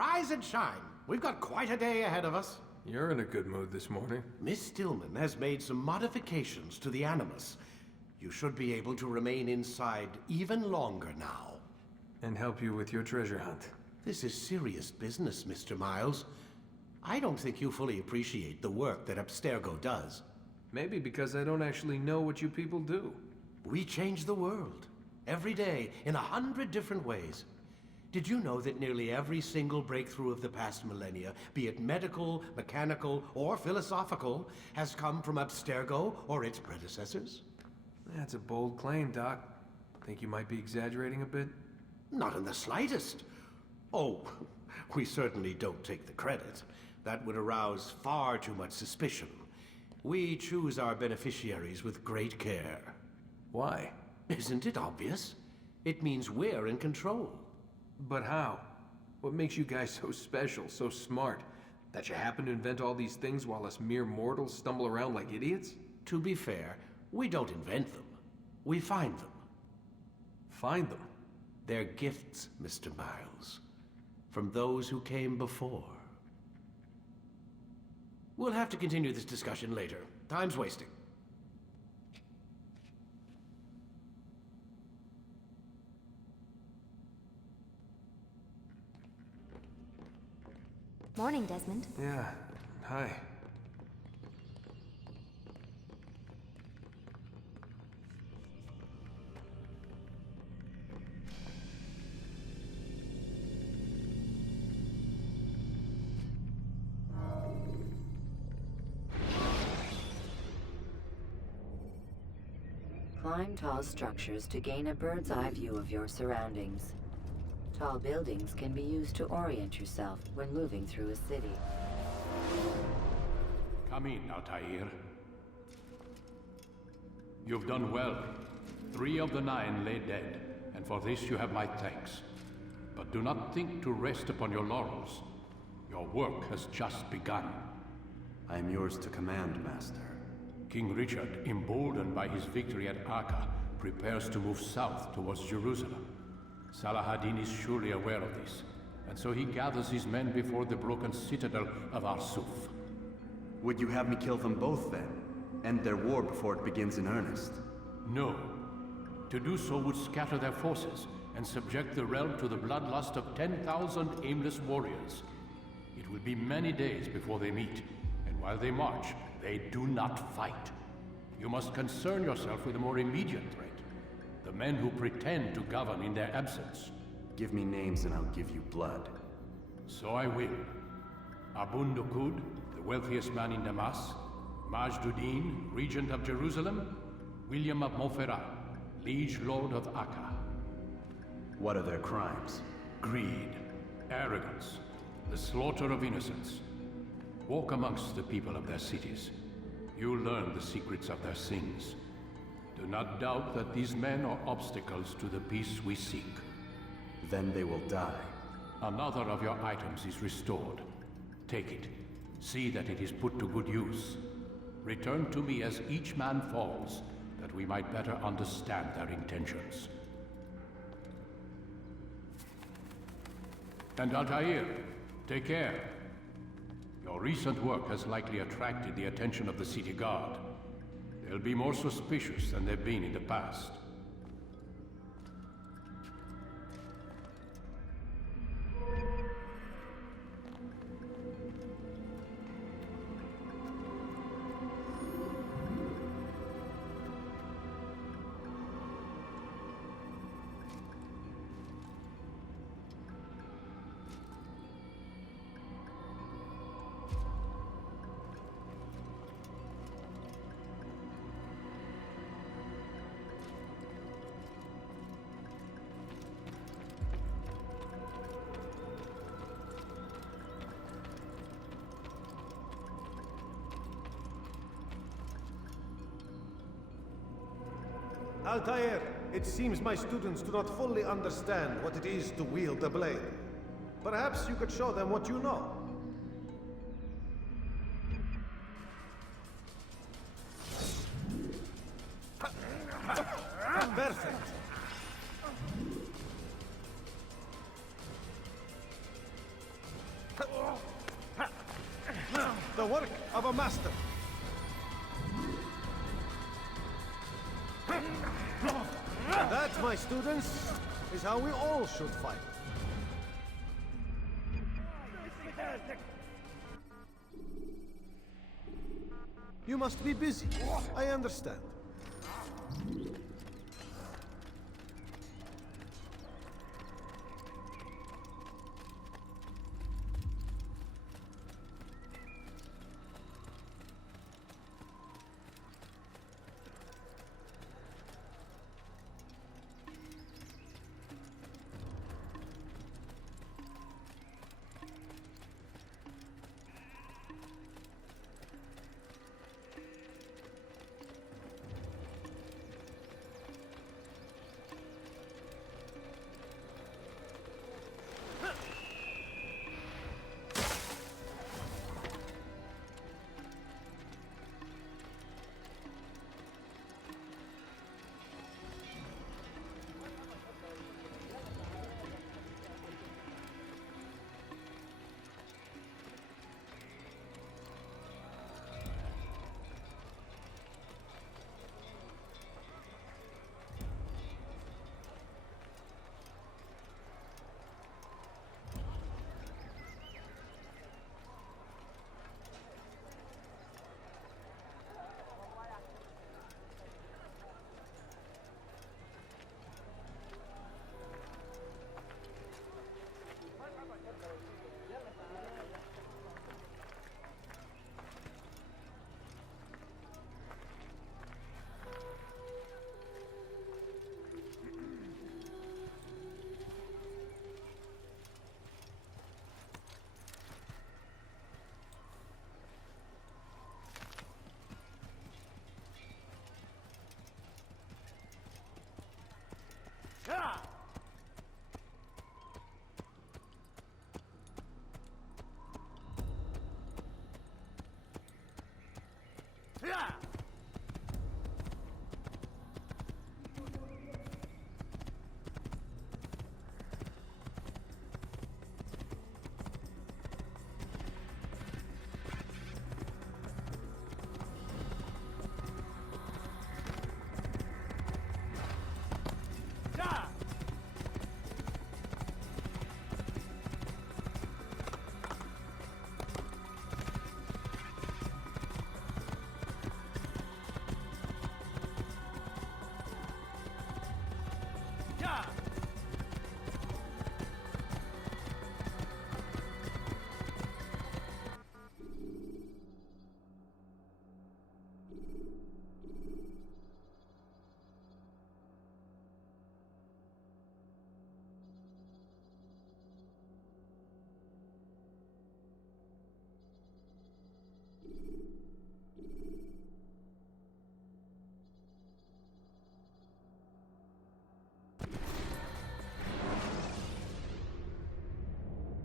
Rise and shine. We've got quite a day ahead of us. You're in a good mood this morning. Miss Stillman has made some modifications to the Animus. You should be able to remain inside even longer now. And help you with your treasure hunt. This is serious business, Mr. Miles. I don't think you fully appreciate the work that Abstergo does. Maybe because I don't actually know what you people do. We change the world. Every day, in 100 different ways. Did you know that nearly every single breakthrough of the past millennia, be it medical, mechanical, or philosophical, has come from Abstergo or its predecessors? That's a bold claim, Doc. Think you might be exaggerating a bit? Not in the slightest. Oh, we certainly don't take the credit. That would arouse far too much suspicion. We choose our beneficiaries with great care. Why? Isn't it obvious? It means we're in control. But how? What makes you guys so special, so smart? That you happen to invent all these things while us mere mortals stumble around like idiots? To be fair, we don't invent them. We find them. Find them? They're gifts, Mr. Miles. From those who came before. We'll have to continue this discussion later. Time's wasting. Morning, Desmond. Yeah. Hi. Climb tall structures to gain a bird's-eye view of your surroundings. Tall buildings can be used to orient yourself when moving through a city. Come in, Altair. You've done well. 3 of the 9 lay dead, and for this you have my thanks. But do not think to rest upon your laurels. Your work has just begun. I am yours to command, Master. King Richard, emboldened by his victory at Acre, prepares to move south towards Jerusalem. Salah-ad-Din is surely aware of this, and so he gathers his men before the broken citadel of Arsuf. Would you have me kill them both then? End their war before it begins in earnest? No. To do so would scatter their forces and subject the realm to the bloodlust of 10,000 aimless warriors. It will be many days before they meet, and while they march, they do not fight. You must concern yourself with a more immediate threat. The men who pretend to govern in their absence. Give me names and I'll give you blood. So I will. Abun Dukud, the wealthiest man in Damas. Majduddin, regent of Jerusalem. William of Montferrat, liege lord of Acre. What are their crimes? Greed, arrogance, the slaughter of innocents. Walk amongst the people of their cities. You'll learn the secrets of their sins. Do not doubt that these men are obstacles to the peace we seek. Then they will die. Another of your items is restored. Take it. See that it is put to good use. Return to me as each man falls, that we might better understand their intentions. And Altair, take care. Your recent work has likely attracted the attention of the city guard. They'll be more suspicious than they've been in the past. Altair, it seems my students do not fully understand what it is to wield a blade. Perhaps you could show them what you know. Perfect. your master. That, my students, is how we all should fight. You must be busy. I understand.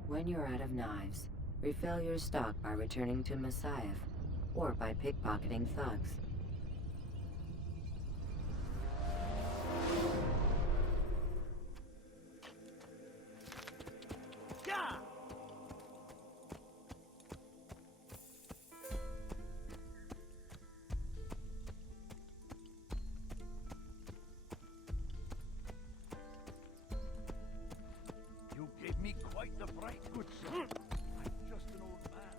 When you're out of knives, refill your stock by returning to Masyaf, or by pickpocketing thugs. You gave me quite the fright, good sir. I'm just an old man.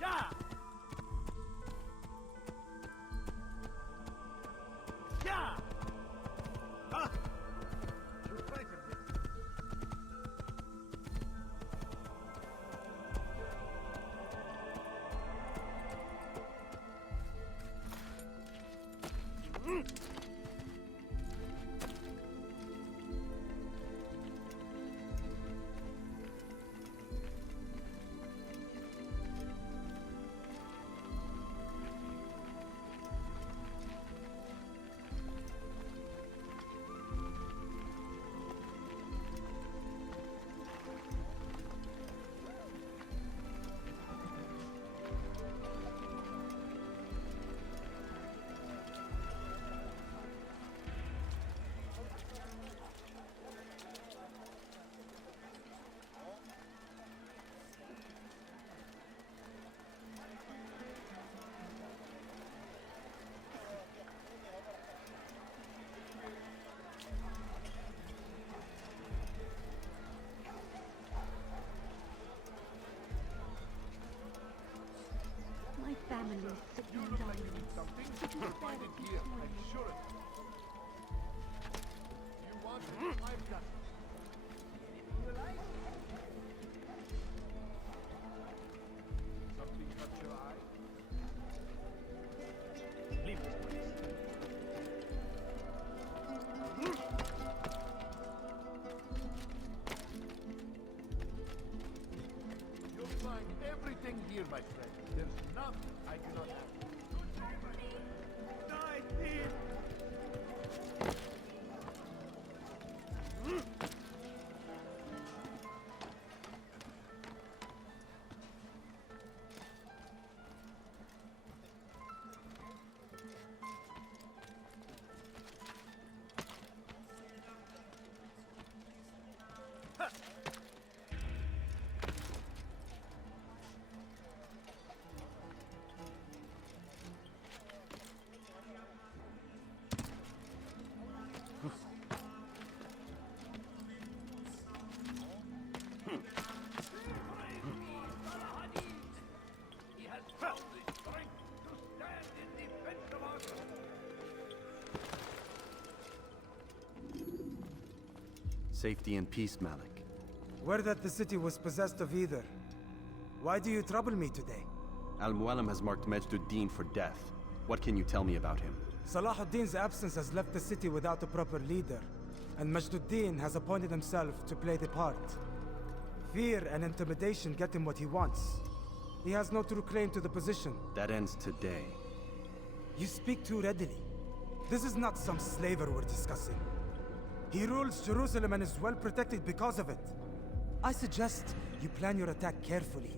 Yeah! Yeah! Huh? You frightened me. families sick and dying. Something you will find it here, I'm sure. You want it? I've got it. Something caught your eye? Leave this place. You'll find everything here, my friend. There's nothing I do not have. Die, thief! He has found the strength to stand in defense of our Safety and peace, Malik. Word that the city was possessed of either. Why do you trouble me today? Al-Mualim has marked Majduddin for death. What can you tell me about him? Salahuddin's absence has left the city without a proper leader, and Majduddin has appointed himself to play the part. Fear and intimidation get him what he wants. He has no true claim to the position. That ends today. You speak too readily. This is not some slaver we're discussing. He rules Jerusalem and is well protected because of it. I suggest you plan your attack carefully.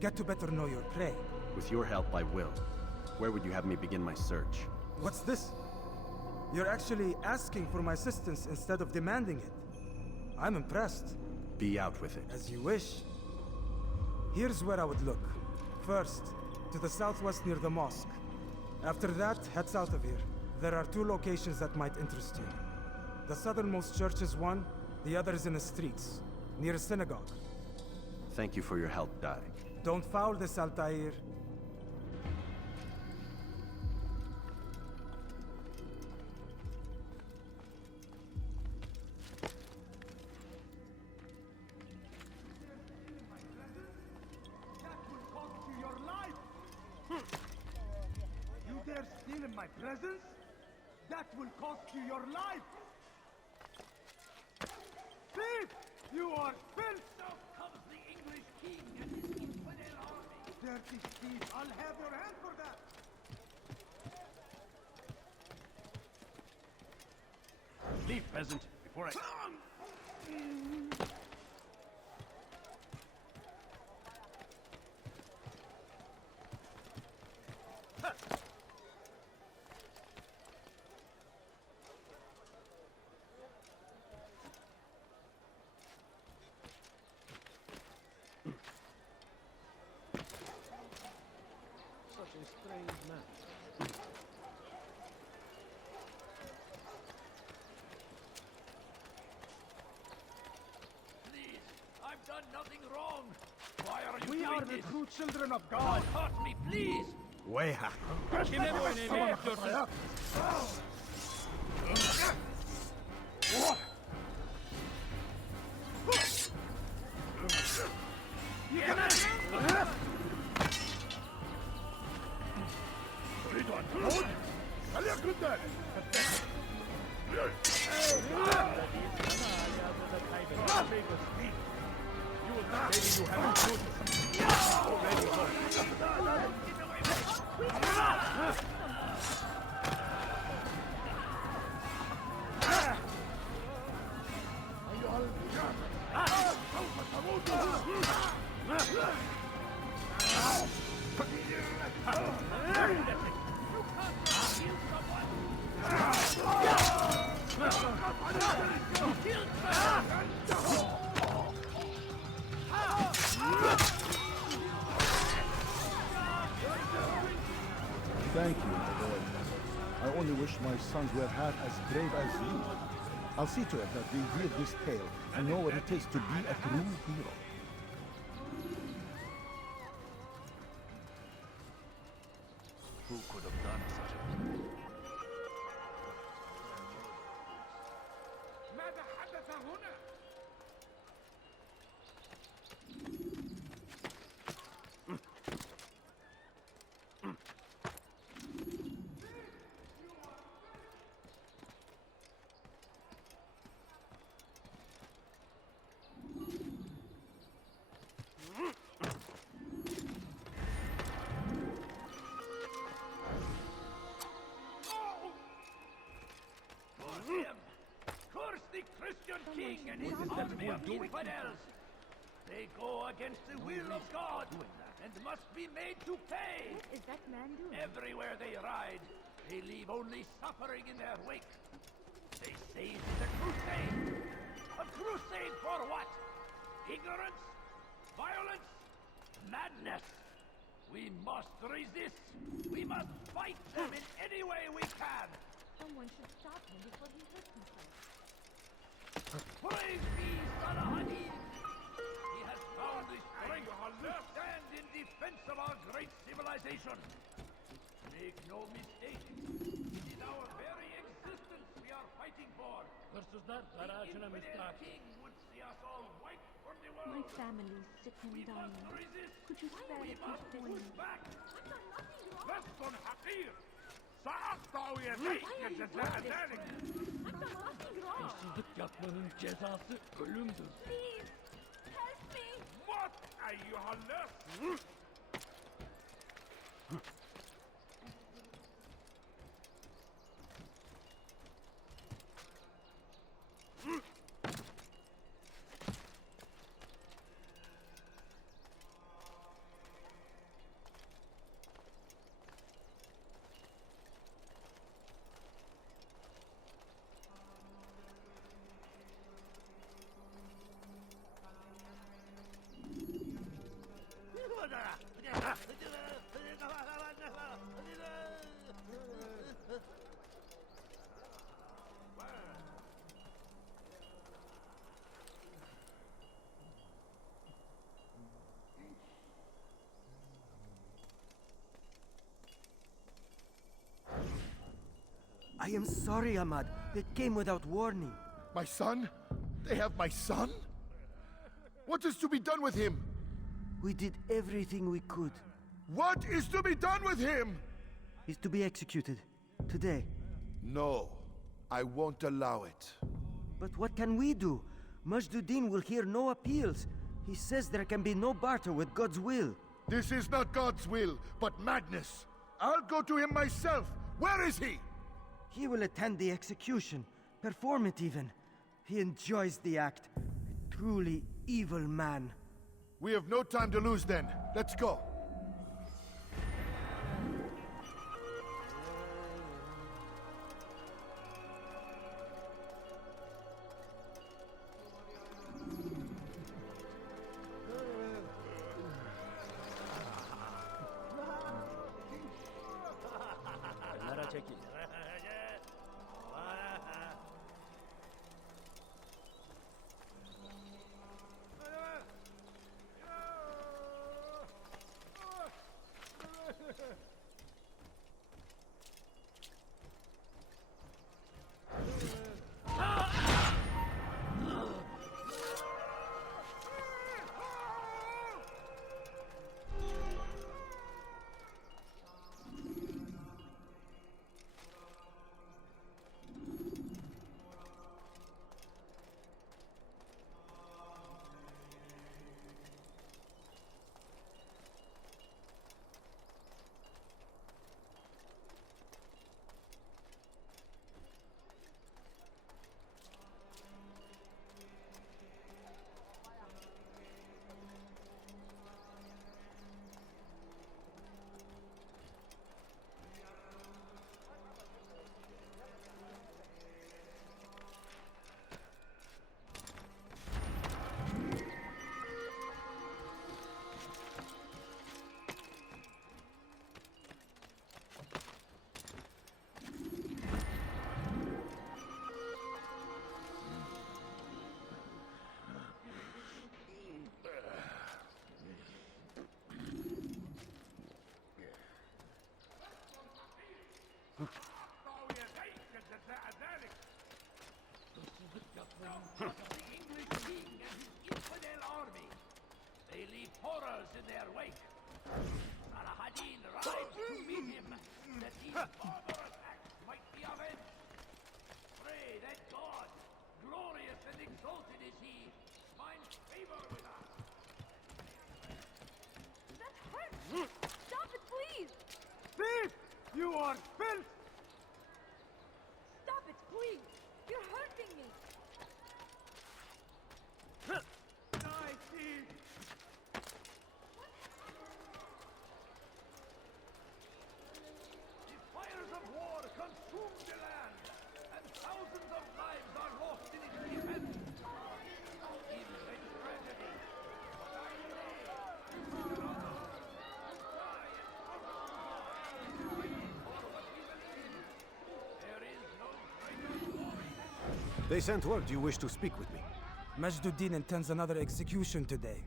Get to better know your prey. With your help, I will. Where would you have me begin my search? What's this? You're actually asking for my assistance instead of demanding it. I'm impressed. Be out with it. As you wish. Here's where I would look. First, to the southwest near the mosque. After that, head south of here. There are 2 locations that might interest you. The southernmost church is one, the other is in the streets, near a synagogue. Thank you for your help, Dari. Don't foul this, Altair. You dare steal in my presence? That will cost you your life! Thief! You are filth! So comes the English king and his infidel army! Dirty thief! I'll have your hand for that! Leave, peasant, before I... Such a strange man. Please, I've done nothing wrong. Why are you doing this? We are the true children of God. Don't hurt me, please. Weha! Thank you, my lord. I only wish my sons were half as brave as you. I'll see to it that they hear this tale and know what it is to be a true hero. Who could have done such a thing? ماذا حدث هنا؟ Curse the Christian king and his army of infidels! They go against the will of God and must be made to pay! What is that man doing? Everywhere they ride, they leave only suffering in their wake. They say it is a crusade! A crusade for what? Ignorance? Violence? Madness! We must resist! We must fight them in any way we can! Someone should stop him before he hurts himself. Praise be, Salahadin! He has found the strength to stand in defense of our great civilization. Make no mistake, it is our very existence we are fighting for. The infidel king would see us all wiped from the world. My family is sick and We dying. must resist. Could you spare We a few must push coins? back. لست حقير. سأقطع يديك جزاء ذلك. Hırsızlık yapmanın cezası ölümdür. Please, help me. موت أيها اللص. I am sorry, Ahmad. They came without warning. My son? They have my son? What is to be done with him? We did everything we could. What is to be done with him? He's to be executed. Today. No, I won't allow it. But what can we do? Majduddin will hear no appeals. He says there can be no barter with God's will. This is not God's will, but madness. I'll go to him myself. Where is he? He will attend the execution. Perform it even. He enjoys the act. A truly evil man. We have no time to lose then. Let's go. horrors in their wake. Salahadin rides to meet him, that these barbarous acts might be avenged. Pray that God, glorious and exalted is he, finds favor with us. That hurts! Stop it, please! Thief! You are filth! Stop it, please! You're hurting me! Die, thief! The fires of war consume the land, and thousands of lives are lost in its defense. It is a tragedy, but I say, there is no greater glory than They sent word you wish to speak with me. Majduddin intends another execution today.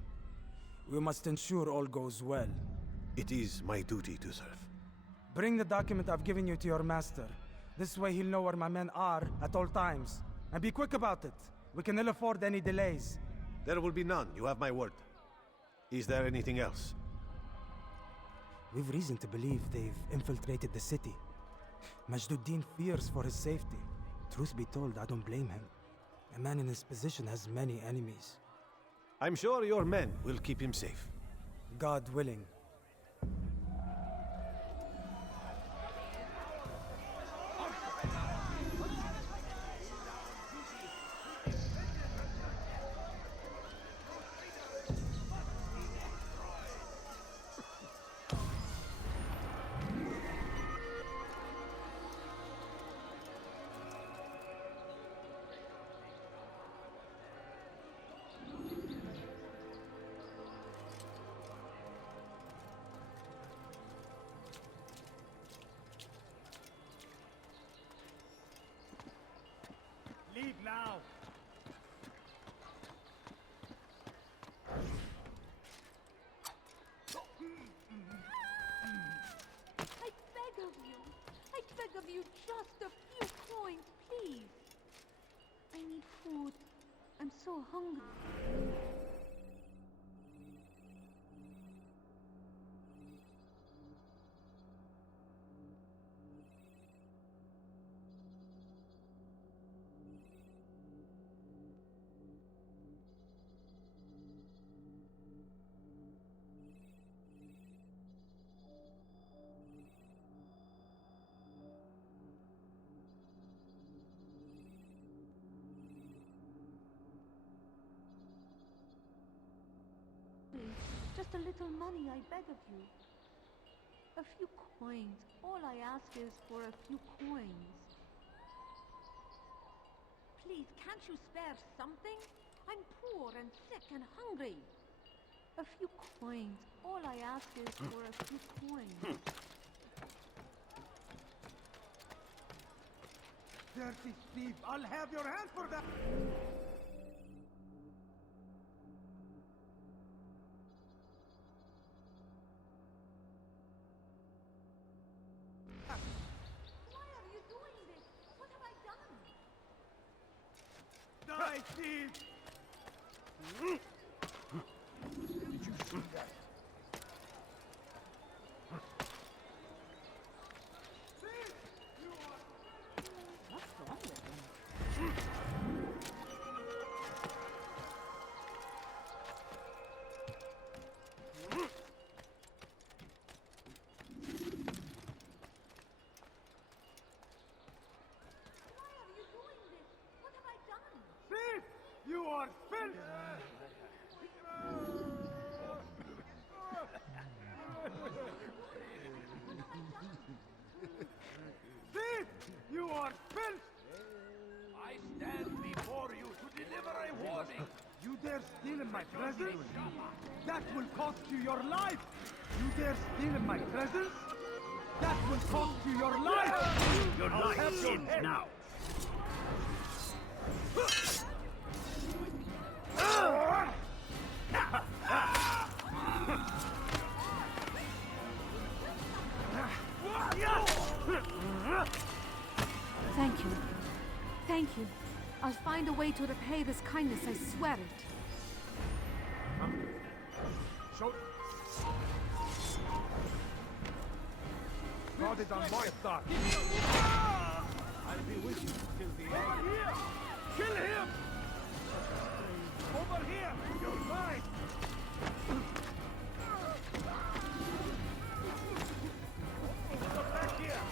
We must ensure all goes well. It is my duty to serve. Bring the document I've given you to your master. This way he'll know where my men are at all times. And be quick about it. We can ill afford any delays. There will be none, you have my word. Is there anything else? We've reason to believe they've infiltrated the city. Majduddin fears for his safety. Truth be told, I don't blame him. A man in his position has many enemies. I'm sure your men will keep him safe. God willing. Leave now! I beg of you, just a few coins, please. I need food. I'm so hungry. Just a little money, I beg of you. A few coins. All I ask is for a few coins. Please, can't you spare something? I'm poor and sick and hungry. A few coins. All I ask is for a few coins. Dirty thief! I'll have your hand for that! Why are you doing this? What have I done? Die, thief! Did you see that? What's wrong with him? Why are you doing this? What have I done? Thief! You are filth! Thief! You are filth! I stand before you to deliver a warning. You dare steal in my presence? That will cost you your life! You dare steal in my presence? That will cost you your life! Your life ends now. Thank you. Thank you. I'll find a way to repay this kindness, I swear it. Show. God is on my side. I'll be with you till the end. Over here! Kill him! Over here! You're mine! Come back here!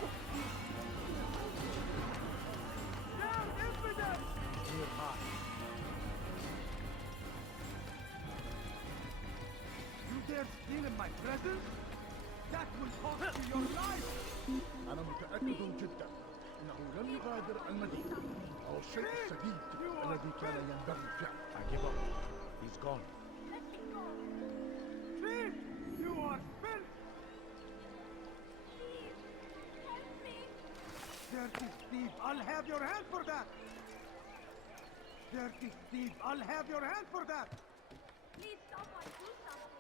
Down, infidel! Near high. You dare steal in my presence? That will cost you your life! أنا متأكد جدا أنه لن يغادر المدينة أو الشيء السديد الذي كان ينبغي فعله. I give up. He's gone. Please! You are spent! Dirty Steve, I'll have your hand for that! Dirty Steve, I'll have your hand for that! Please, someone do something.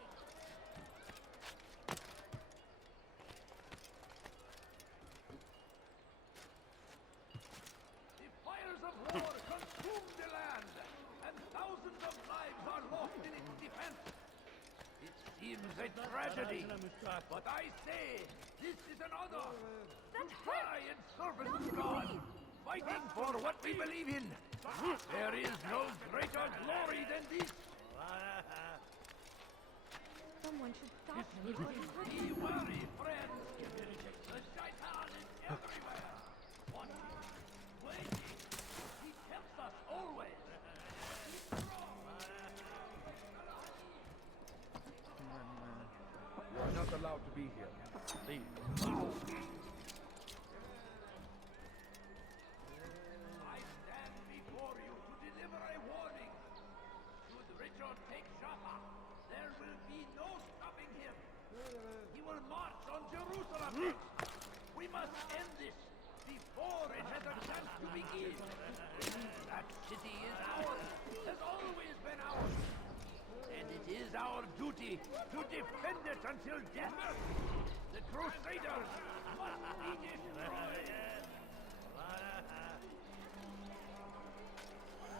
The fires of war consume the land, and thousands of lives are lost in its defense. It seems a tragedy, but I say this is an honor. That Cry in service to God, fighting for what we believe in. There is no greater glory than this. Someone should stop me. Be wary, friends. The Shaitan is everywhere. Watching, waiting. He helps us always. You are not allowed to be here. Leave. I stand before you to deliver a warning. Should Richard take Jaffa, there will be no stopping him. He will march on Jerusalem. We must end this before it has a chance to begin. That city is ours, has always been ours. And it is our duty to defend it until death. The Crusaders must be destroyed.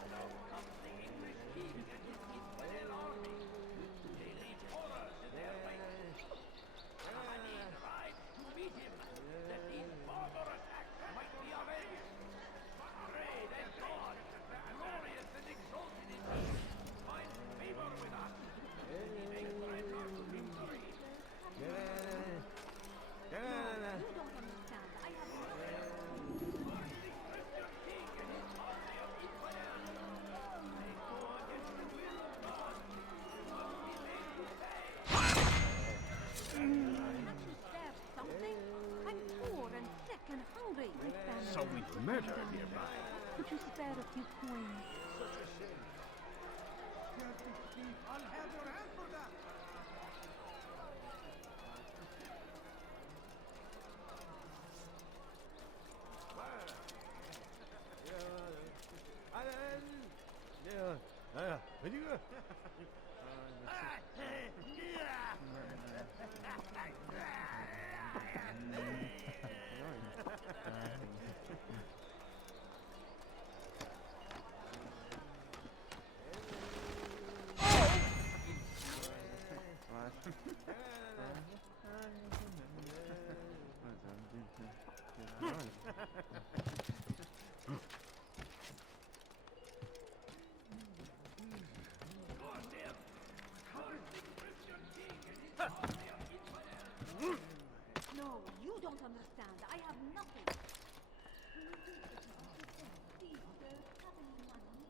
Now comes the English king and his infidel army. They leave horrors in their wake. Saladin rides to meet him, that these barbarous acts might be avenged. Pray that God, glorious and exalted in me, finds favor with us. He makes return to victory. You don't understand. I have Christian king and his army of infidels. They go against the will of God. Must be made to pay. Can't you spare something? I'm poor and sick and hungry. My family So we is murder dependent on nearby. me. Could you spare a few coins? Dirty Steve, I'll have your hand for that! No, you don't understand. I have nothing. Please, sir, have any money?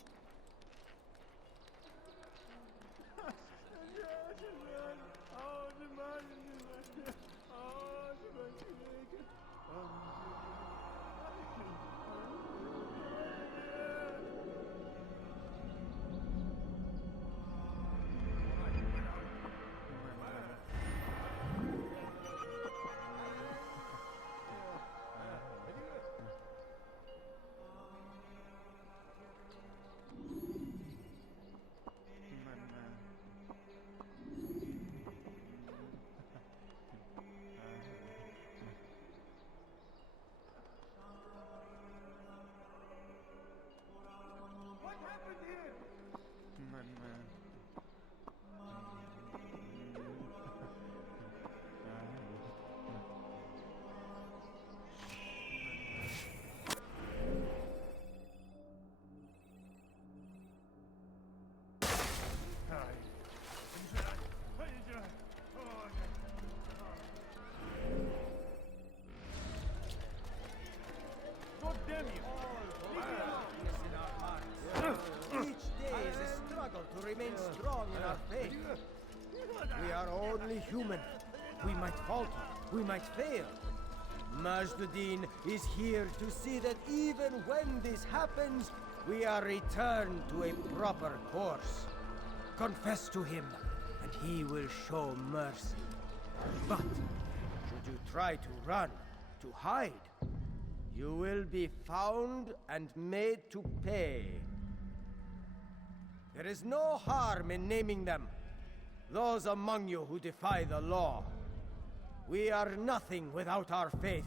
We are only human. We might falter. We might fail. Majduddin is here to see that even when this happens, we are returned to a proper course. Confess to him, and he will show mercy. But should you try to run, to hide, you will be found and made to pay. There is no harm in naming them. Those among you who defy the law. We are nothing without our faith,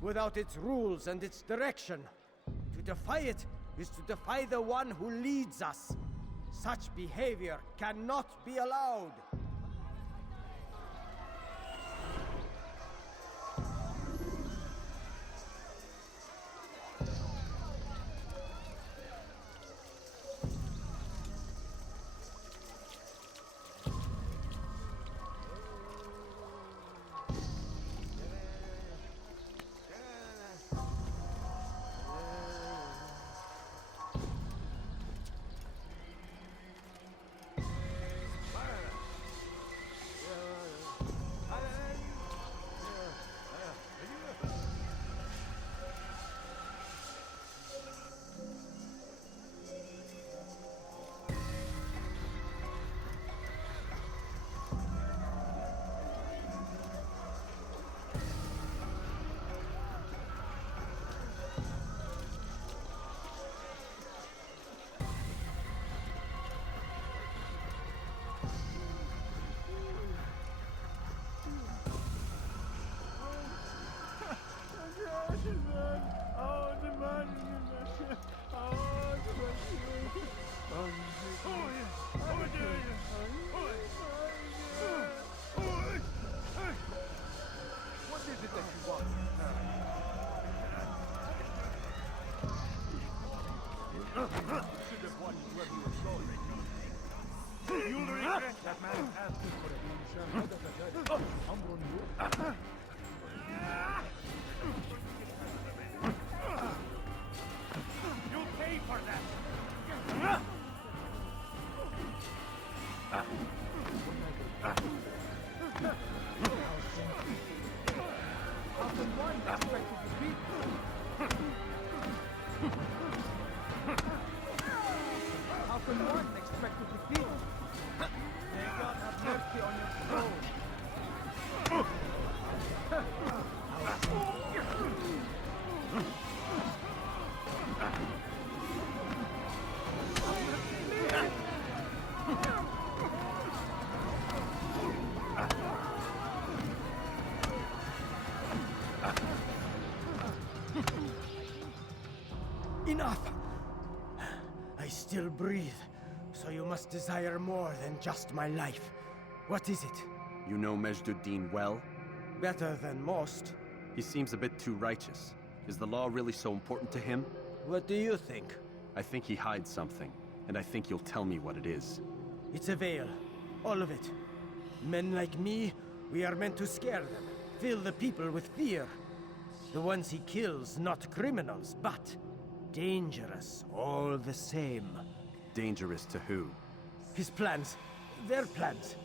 without its rules and its direction. To defy it is to defy the one who leads us. Such behavior cannot be allowed. You'll regret that man You'll pay for that! How can one expect to defeat How can one expect to defeat? May God have mercy on your soul. Enough! I still breathe, so you must desire more than just my life. What is it? You know Majduddin well? Better than most. He seems a bit too righteous. Is the law really so important to him? What do you think? I think he hides something, and I think you'll tell me what it is. It's a veil. All of it. Men like me, we are meant to scare them, fill the people with fear. The ones he kills, not criminals, but dangerous all the same. Dangerous to who? His plans. Their plans.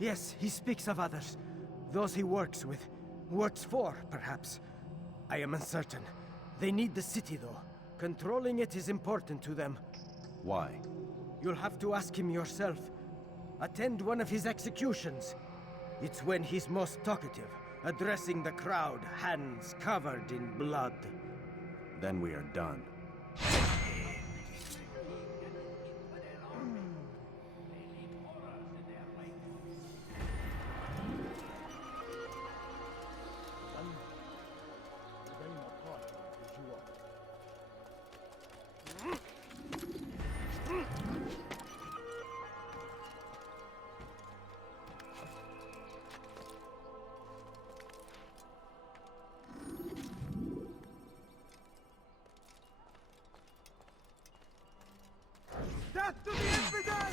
Yes, he speaks of others. Those he works with. Works for, perhaps. I am uncertain. They need the city, though. Controlling it is important to them. Why? You'll have to ask him yourself. Attend one of his executions. It's when he's most talkative, addressing the crowd, hands covered in blood. Then we are done. Death to the infidel!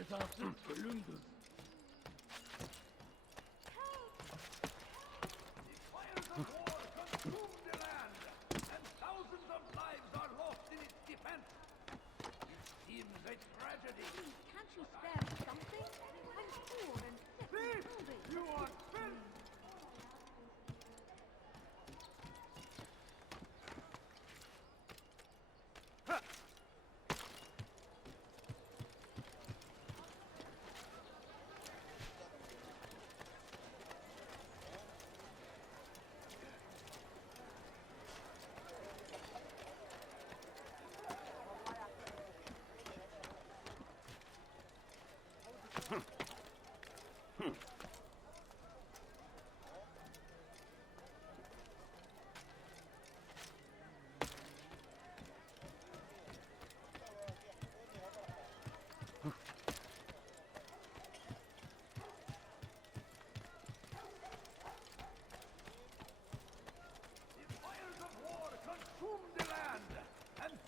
Get after Columbus. The fires of war consume the land, and thousands of lives are lost in its defense. It seems a tragedy. Can't you spare something? I'm poor and sick and hungry. You are filth!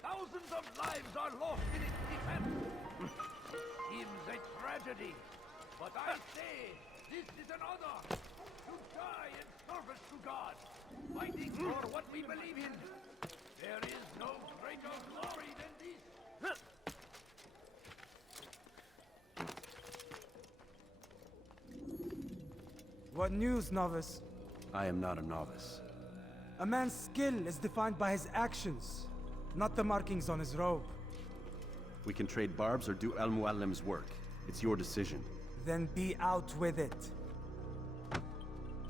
Thousands of lives are lost in its defense. It seems a tragedy, but I say this is an honor to die in service to God, fighting for what we believe in. There is no greater glory than this. What news, novice? I am not a novice. A man's skill is defined by his actions, not the markings on his robe. We can trade barbs or do Al-Muallim's work. It's your decision. Then be out with it.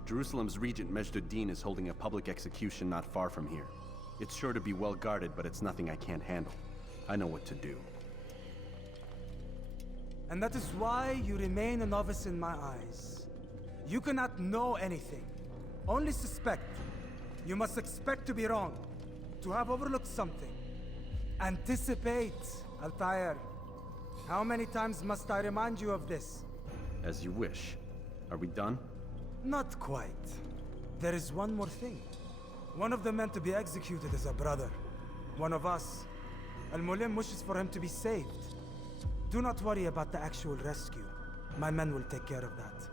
Jerusalem's regent Majd-ud-Din is holding a public execution not far from here. It's sure to be well guarded, but it's nothing I can't handle. I know what to do. And that is why you remain a novice in my eyes. You cannot know anything, only suspect. You must expect to be wrong, to have overlooked something. Anticipate, Altair. How many times must I remind you of this? As you wish. Are we done? Not quite. There is one more thing. One of the men to be executed is a brother. One of us. Al-Mualim wishes for him to be saved. Do not worry about the actual rescue. My men will take care of that.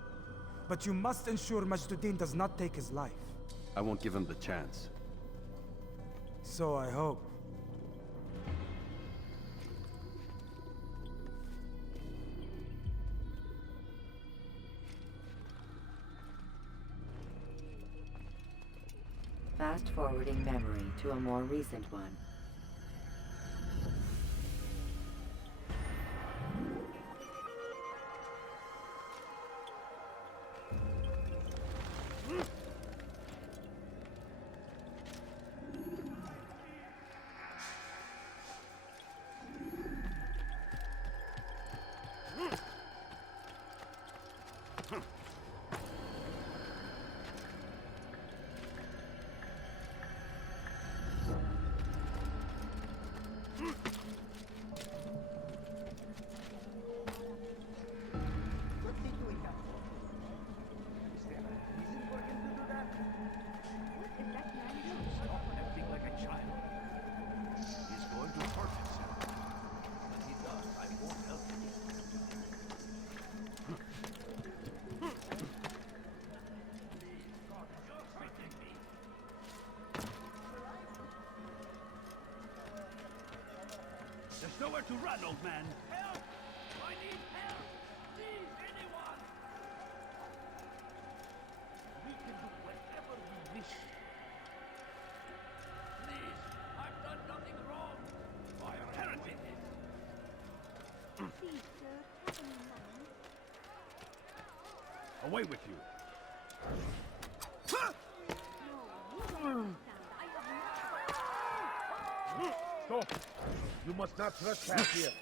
But you must ensure Majd-ud-Din does not take his life. I won't give him the chance. So I hope. Fast-forwarding memory to a more recent one. There's nowhere to run, old man. Help! I need help! Please, anyone! We can do whatever we wish. Please, I've done nothing wrong. Fire heretic! Please, sir, have in mind. Away with you! Stop! You must not trespass here.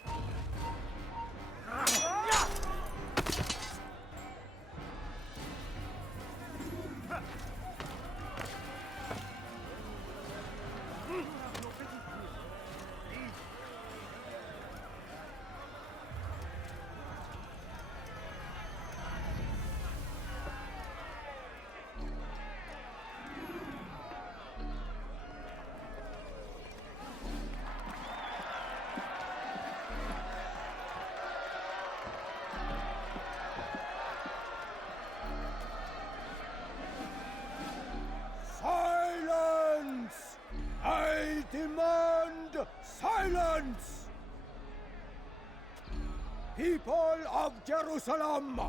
People of Jerusalem,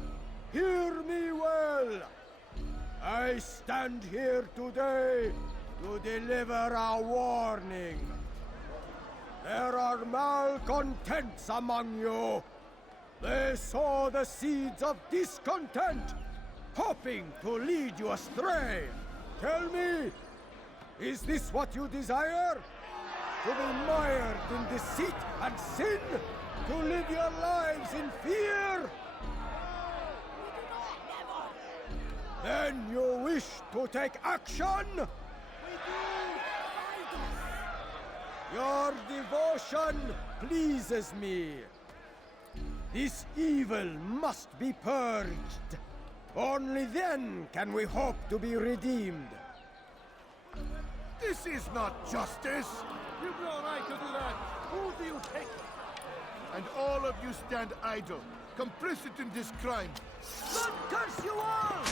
hear me well. I stand here today to deliver a warning. There are malcontents among you. They sow the seeds of discontent, hoping to lead you astray. Tell me, is this what you desire? To be mired in deceit and sin? To live your lives in fear? Then you wish to take action? Your devotion pleases me. This evil must be purged. Only then can we hope to be redeemed. This is not justice! You've no right to do that! Who do you think? And all of you stand idle, complicit in this crime. God curse you all!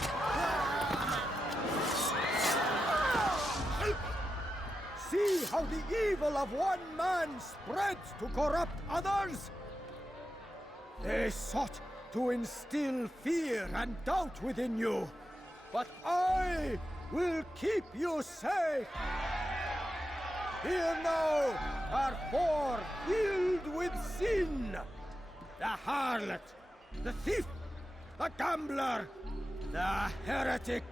See how the evil of one man spreads to corrupt others? They sought to instill fear and doubt within you, but I will keep you safe. Here now are four filled with sin. The harlot, the thief, the gambler, the heretic.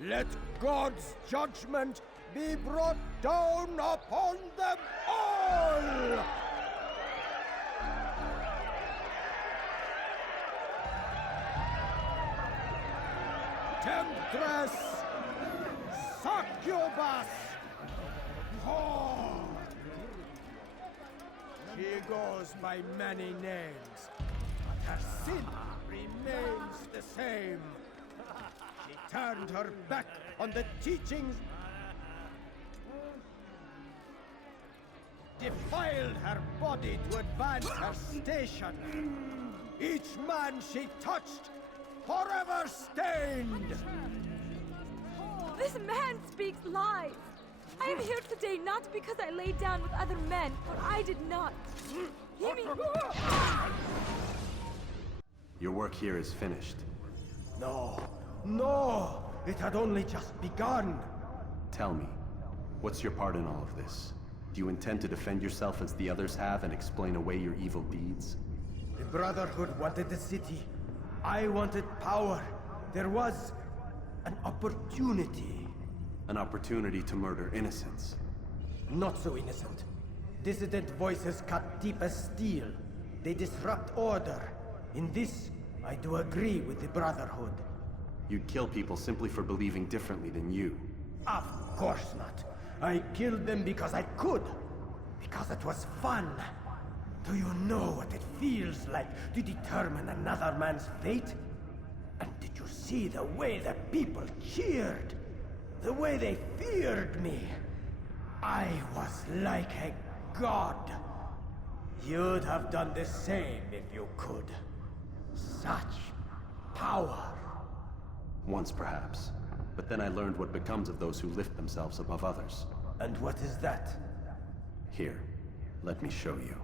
Let God's judgment be brought down upon them all! Temptress, succubus, whore. She goes by many names, but her sin remains the same. She turned her back on the teachings, defiled her body to advance her station. Each man she touched, forever stained! This man speaks lies! I am here today not because I laid down with other men, for I did not. Your work here is finished. No, no! It had only just begun! Tell me, what's your part in all of this? Do you intend to defend yourself as the others have and explain away your evil deeds? The Brotherhood wanted the city. I wanted power. There was an opportunity. An opportunity to murder innocents. Not so innocent. Dissident voices cut deep as steel. They disrupt order. In this, I do agree with the Brotherhood. You'd kill people simply for believing differently than you. Of course not. I killed them because I could. Because it was fun. Do you know what it feels like to determine another man's fate? And did you see the way the people cheered? The way they feared me? I was like a god. You'd have done the same if you could. Such power. Once, perhaps. But then I learned what becomes of those who lift themselves above others. And what is that? Here, let me show you.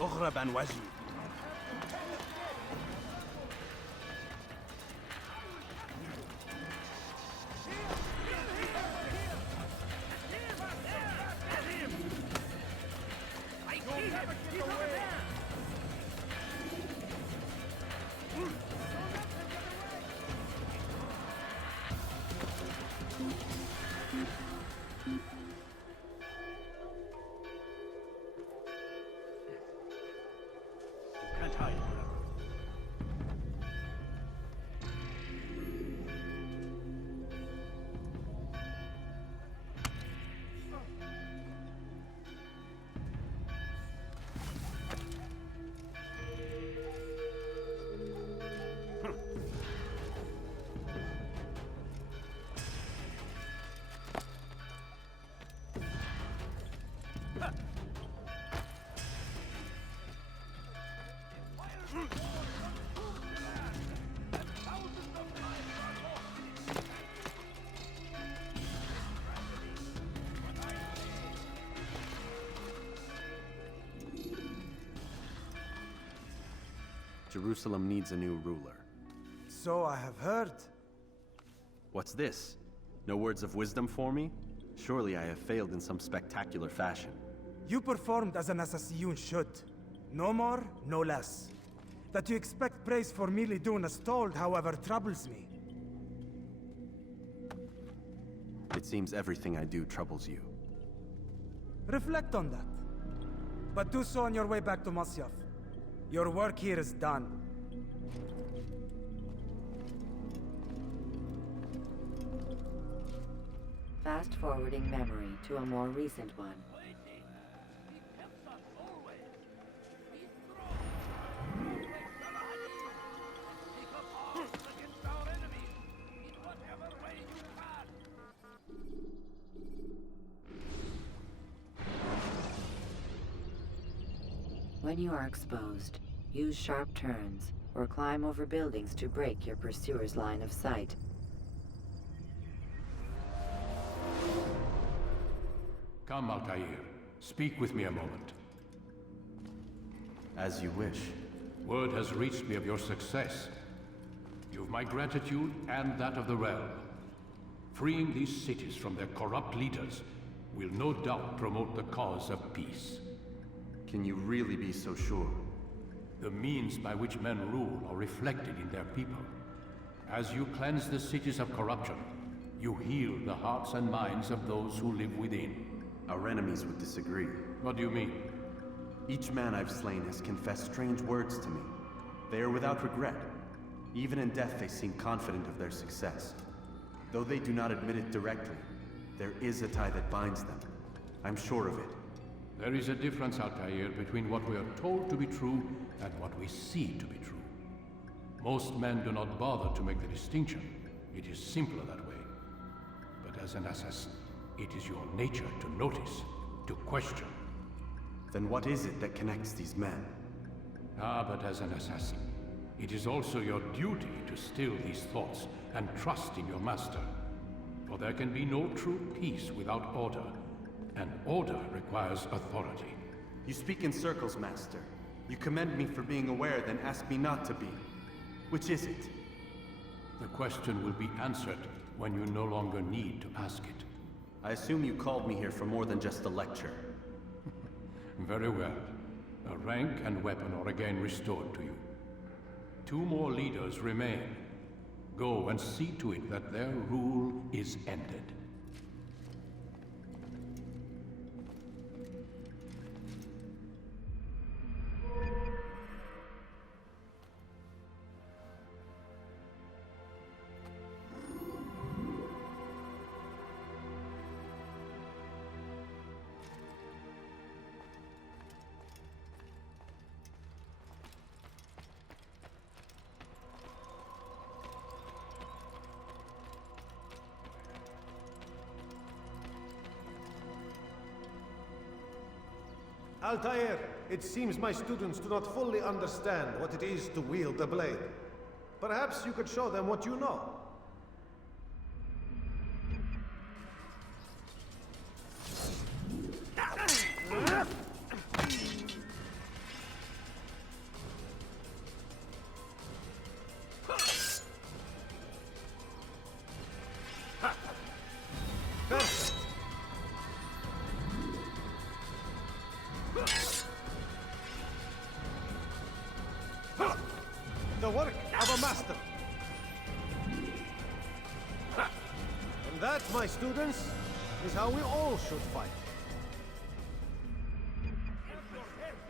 أغرب عن وجهي. Can't hide. Jerusalem needs a new ruler. So I have heard. What's this? No words of wisdom for me? Surely I have failed in some spectacular fashion. You performed as an assassin should. No more, no less. That you expect praise for merely doing as told, however, troubles me. It seems everything I do troubles you. Reflect on that. But do so on your way back to Masyaf. Your work here is done. Fast-forwarding memory to a more recent one. When you are exposed, use sharp turns or climb over buildings to break your pursuer's line of sight. Come, Altair. Speak with me a moment. As you wish. Word has reached me of your success. You've my gratitude and that of the realm. Freeing these cities from their corrupt leaders will no doubt promote the cause of peace. Can you really be so sure? The means by which men rule are reflected in their people. As you cleanse the cities of corruption, you heal the hearts and minds of those who live within. Our enemies would disagree. What do you mean? Each man I've slain has confessed strange words to me. They are without regret. Even in death, they seem confident of their success. Though they do not admit it directly, there is a tie that binds them. I'm sure of it. There is a difference, Altair, between what we are told to be true and what we see to be true. Most men do not bother to make the distinction. It is simpler that way. But as an assassin, it is your nature to notice, to question. Then what is it that connects these men? Ah, but as an assassin, it is also your duty to still these thoughts and trust in your master. For there can be no true peace without order, and order requires authority. You speak in circles, Master. You commend me for being aware, then ask me not to be. Which is it? The question will be answered when you no longer need to ask it. I assume you called me here for more than just a lecture. Very well. A rank and weapon are again restored to you. 2 more leaders remain. Go and see to it that their rule is ended. Altair, it seems my students do not fully understand what it is to wield the blade. Perhaps you could show them what you know. Perfect. The work of a master. And that, my students, is how we all should fight.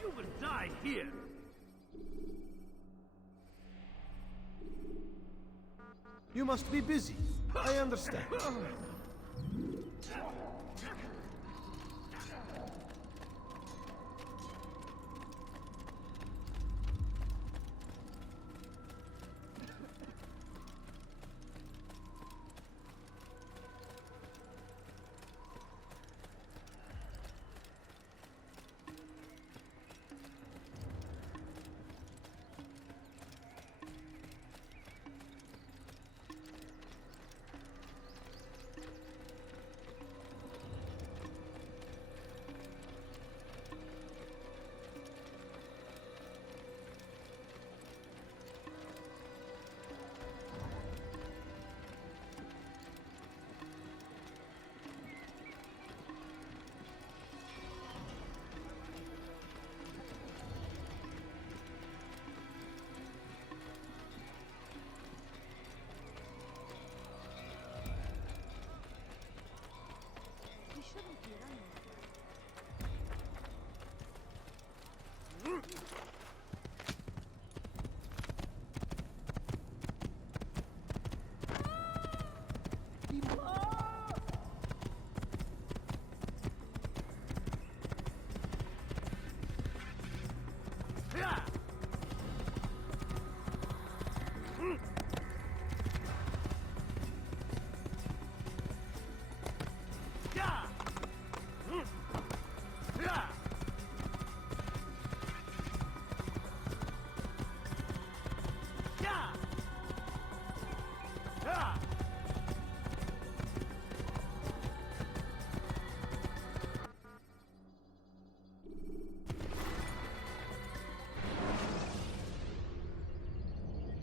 You will die here. You must be busy. I understand.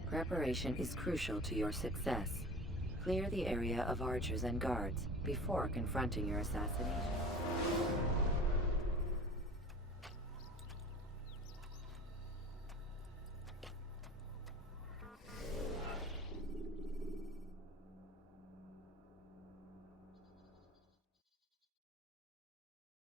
Preparation is crucial to your success. Clear the area of archers and guards before confronting your assassination.